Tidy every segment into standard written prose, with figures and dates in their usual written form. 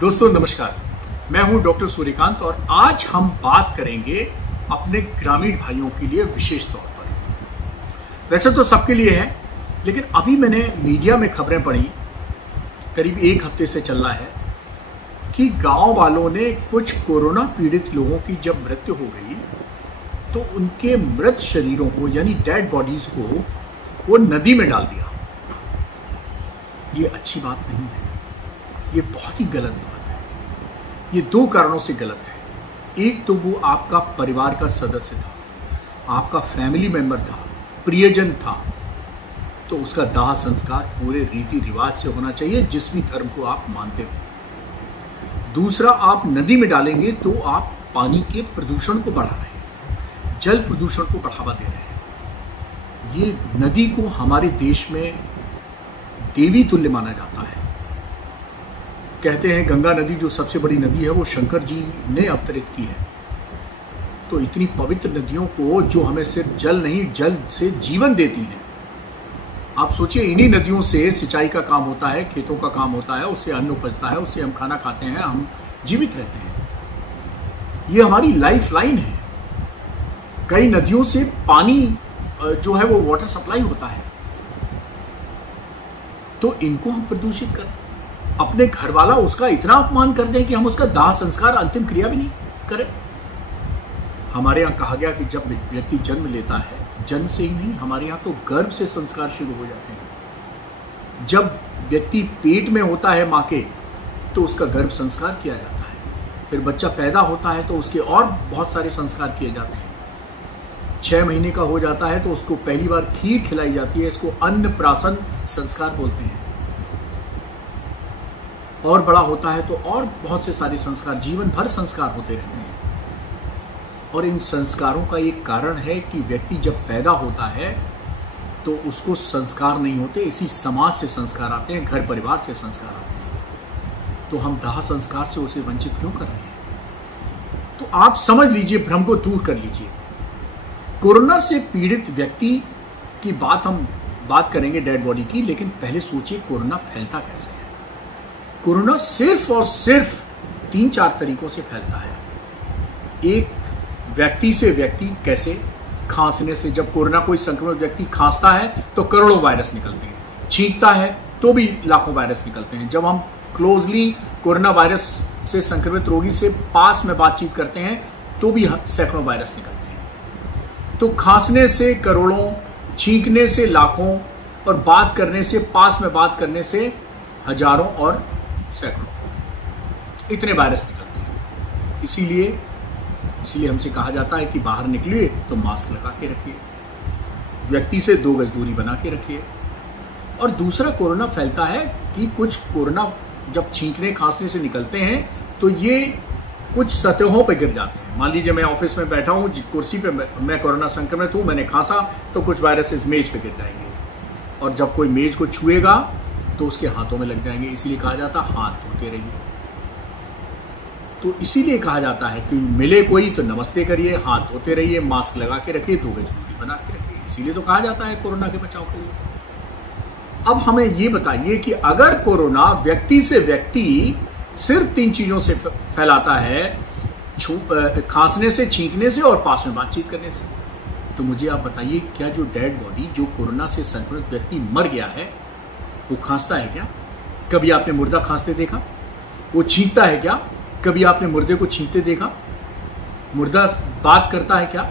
दोस्तों नमस्कार, मैं हूं डॉक्टर सूर्यकांत और आज हम बात करेंगे अपने ग्रामीण भाइयों के लिए विशेष तौर पर। वैसे तो सबके लिए है, लेकिन अभी मैंने मीडिया में खबरें पढ़ी, करीब एक हफ्ते से चल रहा है कि गांव वालों ने कुछ कोरोना पीड़ित लोगों की जब मृत्यु हो गई तो उनके मृत शरीरों को यानी डेड बॉडीज को वो नदी में डाल दिया। ये अच्छी बात नहीं है, ये बहुत ही गलत बात है। ये दो कारणों से गलत है। एक तो वो आपका परिवार का सदस्य था, आपका फैमिली मेंबर था, प्रियजन था, तो उसका दाह संस्कार पूरे रीति रिवाज से होना चाहिए, जिस भी धर्म को आप मानते हो। दूसरा, आप नदी में डालेंगे तो आप पानी के प्रदूषण को बढ़ा रहे हैं, जल प्रदूषण को बढ़ावा दे रहे हैं। ये नदी को हमारे देश में देवी तुल्य माना जाता है। कहते हैं गंगा नदी जो सबसे बड़ी नदी है वो शंकर जी ने अवतरित की है। तो इतनी पवित्र नदियों को जो हमें सिर्फ जल नहीं, जल से जीवन देती हैं। आप सोचिए, इन्हीं नदियों से सिंचाई का काम होता है, खेतों का काम होता है, उससे अन्न उपजता है, उससे हम खाना खाते हैं, हम जीवित रहते हैं। ये हमारी लाइफ लाइन है। कई नदियों से पानी जो है वो वाटर सप्लाई होता है, तो इनको हम प्रदूषित कर, अपने घर वाला उसका इतना अपमान कर दें कि हम उसका दाह संस्कार, अंतिम क्रिया भी नहीं करें। हमारे यहाँ कहा गया कि जब व्यक्ति जन्म लेता है, जन्म से ही नहीं, हमारे यहाँ तो गर्भ से संस्कार शुरू हो जाते हैं। जब व्यक्ति पेट में होता है माँ के, तो उसका गर्भ संस्कार किया जाता है। फिर बच्चा पैदा होता है तो उसके और बहुत सारे संस्कार किए जाते हैं। 6 महीने का हो जाता है तो उसको पहली बार खीर खिलाई जाती है। इसको अन्नप्राशन संस्कार बोलते हैं। और बड़ा होता है तो और बहुत से सारे संस्कार, जीवन भर संस्कार होते रहते हैं। और इन संस्कारों का एक कारण है कि व्यक्ति जब पैदा होता है तो उसको संस्कार नहीं होते, इसी समाज से संस्कार आते हैं, घर परिवार से संस्कार आते हैं। तो हम दाह संस्कार से उसे वंचित क्यों कर रहे हैं? तो आप समझ लीजिए, भ्रम को दूर कर लीजिए। कोरोना से पीड़ित व्यक्ति की हम बात करेंगे, डेड बॉडी की, लेकिन पहले सोचिए कोरोना फैलता कैसे है। कोरोना सिर्फ और सिर्फ 3-4 तरीकों से फैलता है। एक, व्यक्ति से व्यक्ति, कैसे? खांसने से। जब कोरोना कोई संक्रमित व्यक्ति खांसता है तो करोड़ों वायरस निकलते हैं, छींकता है तो भी लाखों वायरस निकलते हैं। जब हम क्लोजली कोरोना वायरस से संक्रमित रोगी से पास में बातचीत करते हैं तो भी सैकड़ों वायरस निकलते हैं। तो खांसने से करोड़ों, छींकने से लाखों, और बात करने से, पास में बात करने से हजारों और सैकड़ों, इतने वायरस निकलते हैं। इसीलिए हमसे कहा जाता है कि बाहर निकलिए तो मास्क लगा के रखिए, व्यक्ति से 2 गज दूरी बना के रखिए। और दूसरा, कोरोना फैलता है कि कुछ कोरोना जब छींकने खांसने से निकलते हैं तो ये कुछ सतहों पर गिर जाते हैं। मान लीजिए मैं ऑफिस में बैठा हूँ, कुर्सी पे मैं कोरोना संक्रमित हूँ, मैंने खांसा तो कुछ वायरसेस मेज पे गिर जाएंगे, और जब कोई मेज को छुएगा तो उसके हाथों में लग जाएंगे। इसीलिए कहा जाता है हाथ धोते रहिए। तो इसीलिए कहा जाता है कि मिले कोई तो नमस्ते करिए, हाथ धोते रहिए, मास्क लगा के रखिए, 2 गज दूरी बना के रखिए। इसीलिए तो कहा जाता है कोरोना के बचाव के लिए। अब हमें ये बताइए कि अगर कोरोना व्यक्ति से व्यक्ति सिर्फ 3 चीजों से फैलाता है, खांसने से, छींकने से और पास में बातचीत करने से, तो मुझे आप बताइए, क्या जो डेड बॉडी, जो कोरोना से संक्रमित व्यक्ति मर गया है, वो खांसता है क्या? कभी आपने मुर्दा खांसते देखा? वो छींकता है क्या? कभी आपने मुर्दे को छींकते देखा? मुर्दा बात करता है क्या?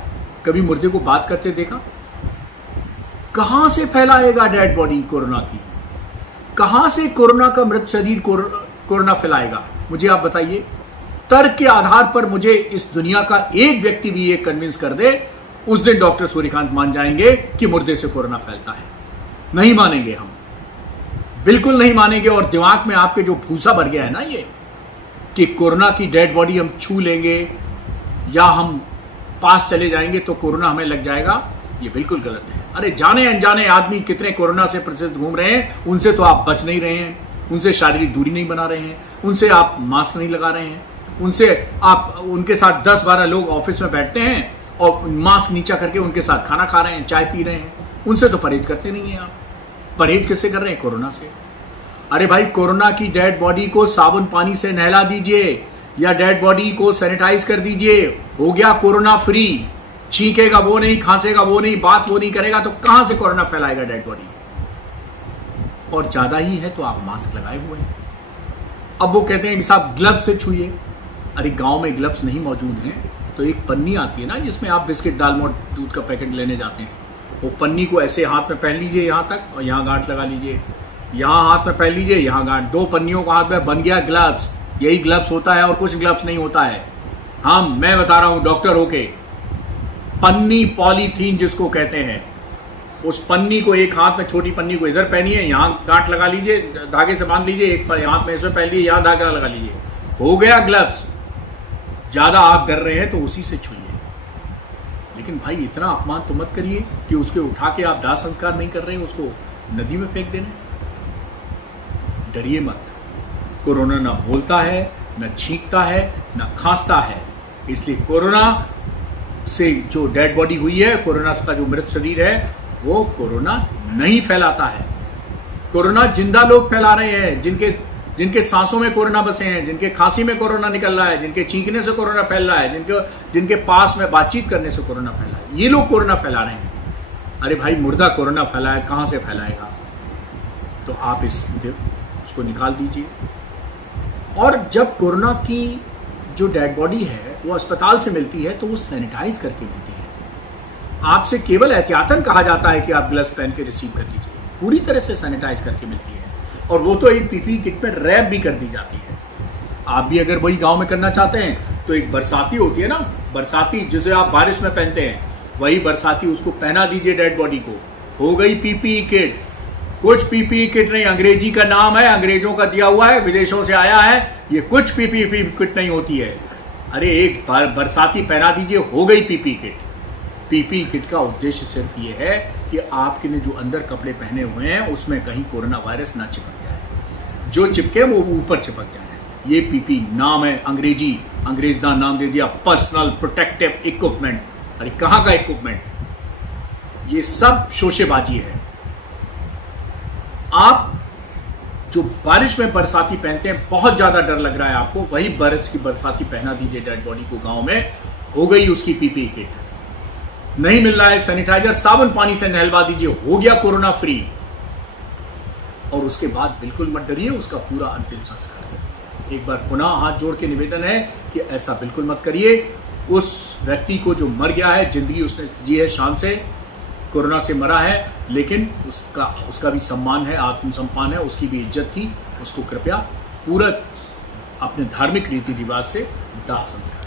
कभी मुर्दे को बात करते देखा? कहां से फैलाएगा डेड बॉडी कोरोना की? कहां से कोरोना का मृत शरीर कोरोना फैलाएगा? मुझे आप बताइए। तर्क के आधार पर मुझे इस दुनिया का एक व्यक्ति भी ये कन्विंस कर दे, उस दिन डॉक्टर सूर्यकांत मान जाएंगे कि मुर्दे से कोरोना फैलता है। नहीं मानेंगे, हम बिल्कुल नहीं मानेंगे। और दिमाग में आपके जो भूसा भर गया है ना, ये कि कोरोना की डेड बॉडी हम छू लेंगे या हम पास चले जाएंगे तो कोरोना हमें लग जाएगा, ये बिल्कुल गलत है। अरे जाने अनजाने आदमी कितने कोरोना से प्रसिद्ध घूम रहे हैं, उनसे तो आप बच नहीं रहे हैं, उनसे शारीरिक दूरी नहीं बना रहे हैं, उनसे आप मास्क नहीं लगा रहे हैं, उनसे आप, उनके साथ 10-12 लोग ऑफिस में बैठते हैं और मास्क नीचा करके उनके साथ खाना खा रहे हैं, चाय पी रहे हैं, उनसे तो परहेज करते नहीं है आप। परहेज किससे कर रहे हैं? कोरोना से। अरे भाई, कोरोना की डेड बॉडी को साबुन पानी से नहला दीजिए या डेड बॉडी को सैनिटाइज कर दीजिए, हो गया कोरोना फ्री। छींकेगा वो नहीं, खांसेगा वो नहीं, बात वो नहीं करेगा, तो कहां से कोरोना फैलाएगा डेड बॉडी? और ज्यादा ही है तो आप मास्क लगाए हुए हैं। अब वो कहते हैं कि साहब ग्लव्स से छूइए। अरे गांव में ग्लव्स नहीं मौजूद हैं तो एक पन्नी आती है ना, जिसमें आप बिस्किट दालमोट दूध का पैकेट लेने जाते हैं, वो पन्नी को ऐसे हाथ में पहन लीजिए यहां तक, और यहां गांठ लगा लीजिए, यहां हाथ में पहन लीजिए, यहां गांठ, 2 पन्नियों को हाथ में, बन गया ग्लव्स। यही ग्लव्स होता है और कुछ ग्लव्स नहीं होता है। हाँ, मैं बता रहा हूं डॉक्टर होके, पन्नी पॉलीथीन जिसको कहते हैं, उस पन्नी को एक हाथ में, छोटी पन्नी को इधर पहनिए, यहां गांठ लगा लीजिए, धागे से बांध लीजिए, एक हाथ में इसमें पहन लीजिए, यहां धागा लगा लीजिए, हो गया ग्लव्स। ज्यादा आप डर रहे हैं तो उसी से छूइए। लेकिन भाई इतना अपमान तो मत करिए कि उसके उठा के आप दाह संस्कार नहीं कर रहे हैं, उसको नदी में फेंक देना। डरिए मत। कोरोना ना बोलता है, ना छींकता है, ना खांसता है। इसलिए कोरोना से जो डेड बॉडी हुई है, कोरोना का जो मृत शरीर है, वो कोरोना नहीं फैलाता है। कोरोना जिंदा लोग फैला रहे हैं, जिनके सांसों में कोरोना बसे हैं, जिनके खांसी में कोरोना निकल रहा है, जिनके छींकने से कोरोना फैल रहा है, जिनके पास में बातचीत करने से कोरोना फैल रहा है, ये लोग कोरोना फैला रहे हैं। अरे भाई, मुर्दा कोरोना फैलाए, कहां से फैलाएगा? तो आप उसको निकाल दीजिए। और जब कोरोना की जो डेड बॉडी है वो अस्पताल से मिलती है तो वो सैनिटाइज करके मिलती है। आपसे केवल एहतियातन कहा जाता है कि आप ग्लव्स पहन के रिसीव कर लीजिए, पूरी तरह से सैनिटाइज करके मिलती है। और वो तो एक पीपीई किट में रैप भी कर दी जाती है। आप भी अगर वही गांव में करना चाहते हैं तो एक बरसाती होती है ना, बरसाती जिसे आप बारिश में पहनते हैं, वही बरसाती, उसको पहना दीजिए डेड बॉडी को, हो गई पीपीई किट। कुछ पीपीई किट नहीं, अंग्रेजी का नाम है, अंग्रेजों का दिया हुआ है, विदेशों से आया है, ये कुछ पीपीई किट नहीं होती है। अरे एक बरसाती पहना दीजिए, हो गई पीपीई किट। पीपीई किट का उद्देश्य सिर्फ ये है कि आपके ने जो अंदर कपड़े पहने हुए हैं उसमें कहीं कोरोना वायरस ना चिपक जाए, जो चिपके वो ऊपर चिपक जाए। ये पीपी नाम है, अंग्रेज का नाम दे दिया, पर्सनल प्रोटेक्टिव इक्विपमेंट। अरे कहां का इक्विपमेंट? ये सब शोशेबाजी है। आप जो बारिश में बरसाती पहनते हैं, बहुत ज्यादा डर लग रहा है आपको, वही बारिश की बरसाती पहना दीजिए डेड बॉडी को गांव में, हो गई उसकी पीपीई किट। नहीं मिल रहा है सैनिटाइजर, साबुन पानी से नहलवा दीजिए, हो गया कोरोना फ्री। और उसके बाद बिल्कुल मत डरिए, उसका पूरा अंतिम संस्कार करिए। एक बार पुनः हाथ जोड़ के निवेदन है कि ऐसा बिल्कुल मत करिए। उस व्यक्ति को जो मर गया है, जिंदगी उसने जी है शान से, कोरोना से मरा है, लेकिन उसका भी सम्मान है, आत्मसम्मान है, उसकी भी इज्जत थी। उसको कृपया पूरा अपने धार्मिक रीति रिवाज से दाह संस्कार